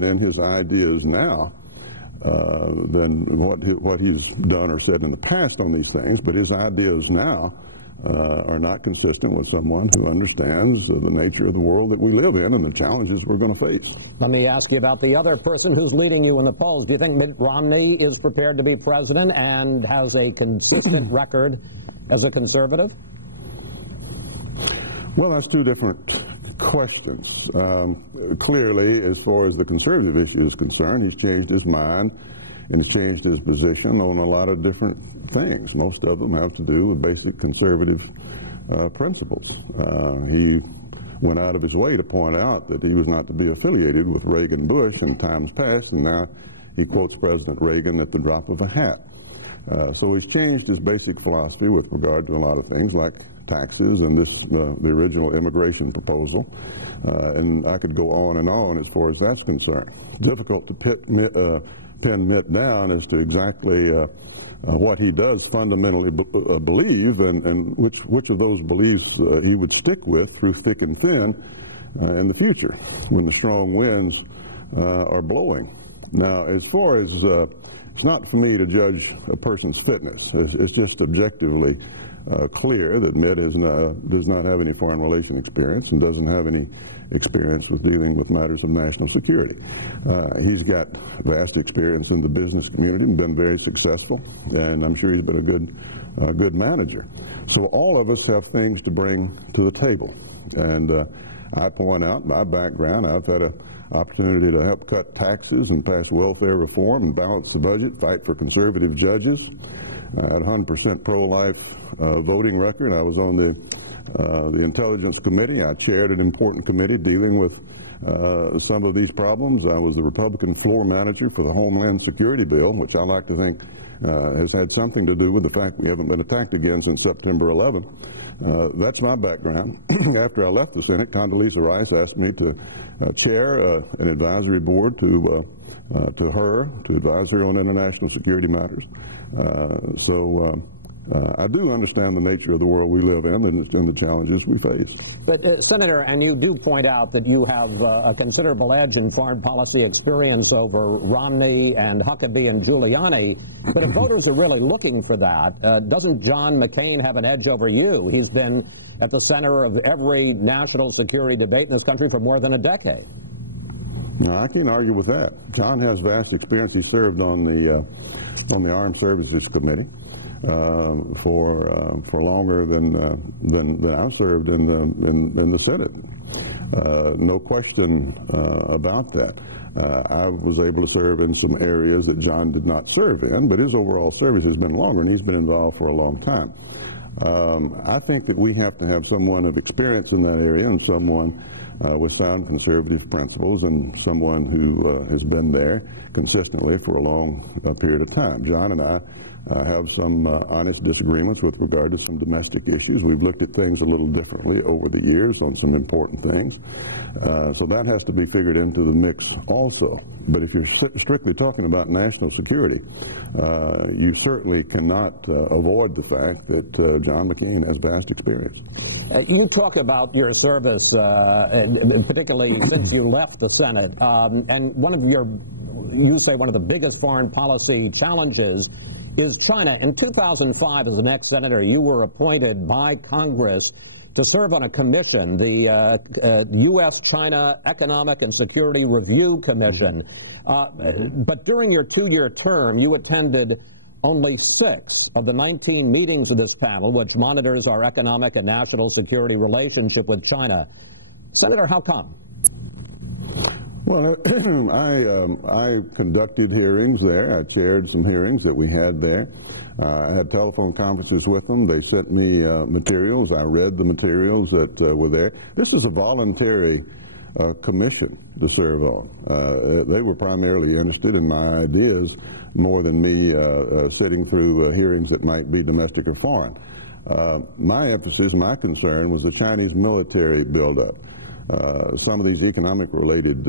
in his ideas now than what he's done or said in the past on these things, but his ideas now are not consistent with someone who understands the nature of the world that we live in and the challenges we're going to face. Let me ask you about the other person who's leading you in the polls. Do you think Mitt Romney is prepared to be president and has a consistent record as a conservative? Well, that's two different questions. Clearly, as far as the conservative issue is concerned, he's changed his mind and he's changed his position on a lot of different things. Most of them have to do with basic conservative principles. He went out of his way to point out that he was not to be affiliated with Reagan Bush in times past, and now he quotes President Reagan at the drop of a hat. So he's changed his basic philosophy with regard to a lot of things like taxes and the original immigration proposal. And I could go on and on as far as that's concerned. It's difficult to pin Mitt down as to exactly what he does fundamentally believe and which of those beliefs he would stick with through thick and thin in the future when the strong winds are blowing. Now, as far as it's not for me to judge a person's fitness. It's just objectively clear that Mitt does not have any foreign relation experience and doesn't have any experience with dealing with matters of national security. He's got vast experience in the business community and been very successful, and I'm sure he's been a good manager. So all of us have things to bring to the table, and I point out my background. I've had an opportunity to help cut taxes and pass welfare reform and balance the budget, fight for conservative judges. I had a 100% pro-life voting record. I was on the Intelligence Committee. I chaired an important committee dealing with some of these problems. I was the Republican floor manager for the Homeland Security Bill, which I like to think has had something to do with the fact we haven't been attacked again since September 11. That's my background. After I left the Senate, Condoleezza Rice asked me to chair an advisory board to her, to advise her on international security matters. I do understand the nature of the world we live in and the challenges we face. But, Senator, and you do point out that you have a considerable edge in foreign policy experience over Romney and Huckabee and Giuliani, but if voters are really looking for that, doesn't John McCain have an edge over you? He's been at the center of every national security debate in this country for more than a decade. No, I can't argue with that. John has vast experience. He served on the Armed Services Committee for longer than I've served in the Senate. No question about that. I was able to serve in some areas that John did not serve in, but his overall service has been longer, and he's been involved for a long time. I think that we have to have someone of experience in that area and someone with sound conservative principles and someone who has been there consistently for a long period of time. John and I have some honest disagreements with regard to some domestic issues. We've looked at things a little differently over the years on some important things. So that has to be figured into the mix also. But if you're strictly talking about national security, you certainly cannot avoid the fact that John McCain has vast experience. You talk about your service, particularly since you left the Senate, and you say one of the biggest foreign policy challenges is China. In 2005, as an ex-senator, you were appointed by Congress to serve on a commission, the U.S.-China Economic and Security Review Commission. But during your two-year term, you attended only 6 of the 19 meetings of this panel, which monitors our economic and national security relationship with China. Senator, how come? Well, I conducted hearings there. I chaired some hearings that we had there. I had telephone conferences with them. They sent me materials. I read the materials that were there. This is a voluntary commission to serve on. They were primarily interested in my ideas more than me sitting through hearings that might be domestic or foreign. My emphasis, my concern was the Chinese military buildup. Some of these economic-related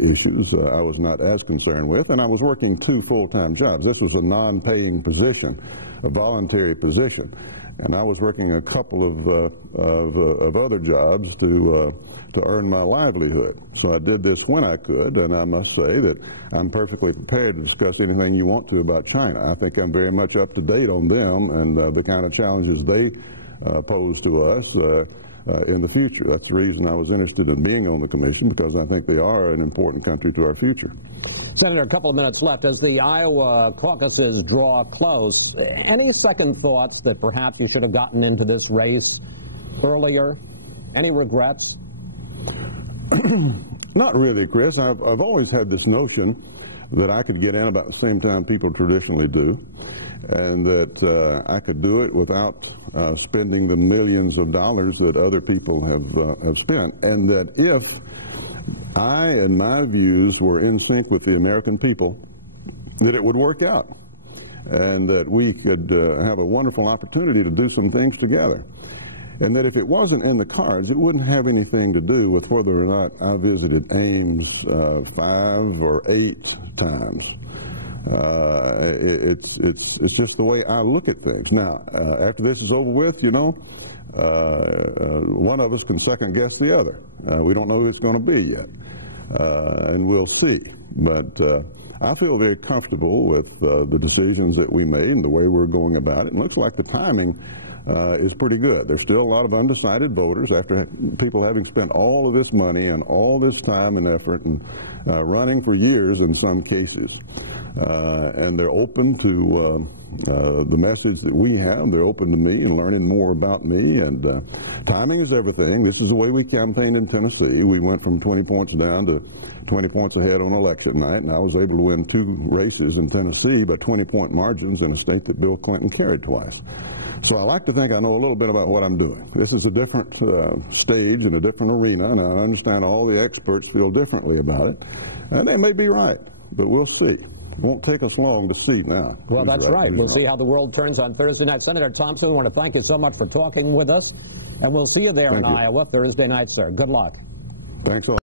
issues I was not as concerned with, and I was working 2 full-time jobs. This was a non-paying position, a voluntary position, and I was working a couple of other jobs to to earn my livelihood. So I did this when I could, and I must say that I'm perfectly prepared to discuss anything you want to about China. I think I'm very much up to date on them and the kind of challenges they pose to us in the future. That's the reason I was interested in being on the commission, because I think they are an important country to our future. Senator, a couple of minutes left. As the Iowa caucuses draw close, any second thoughts that perhaps you should have gotten into this race earlier? Any regrets? Not really, Chris. I've always had this notion that I could get in about the same time people traditionally do, and that I could do it without spending the millions of dollars that other people have spent, and that if I and my views were in sync with the American people, that it would work out, and that we could have a wonderful opportunity to do some things together. And that if it wasn't in the cards, it wouldn't have anything to do with whether or not I visited Ames 5 or 8 times. It's just the way I look at things. Now, after this is over with, you know, one of us can second guess the other. We don't know who it's going to be yet, and we'll see. But I feel very comfortable with the decisions that we made and the way we're going about it. It looks like the timing is pretty good. There's still a lot of undecided voters after people having spent all of this money and all this time and effort and running for years in some cases. And they're open to the message that we have. They're open to me and learning more about me. And timing is everything. This is the way we campaigned in Tennessee. We went from 20 points down to 20 points ahead on election night, and I was able to win 2 races in Tennessee by 20-point margins in a state that Bill Clinton carried twice. So I like to think I know a little bit about what I'm doing. This is a different stage and a different arena, and I understand all the experts feel differently about it. And they may be right, but we'll see. It won't take us long to see now. Well, that's right. We'll see how the world turns on Thursday night. Senator Thompson, I want to thank you so much for talking with us, and we'll see you there in Iowa Thursday night, sir. Good luck. Thanks a lot.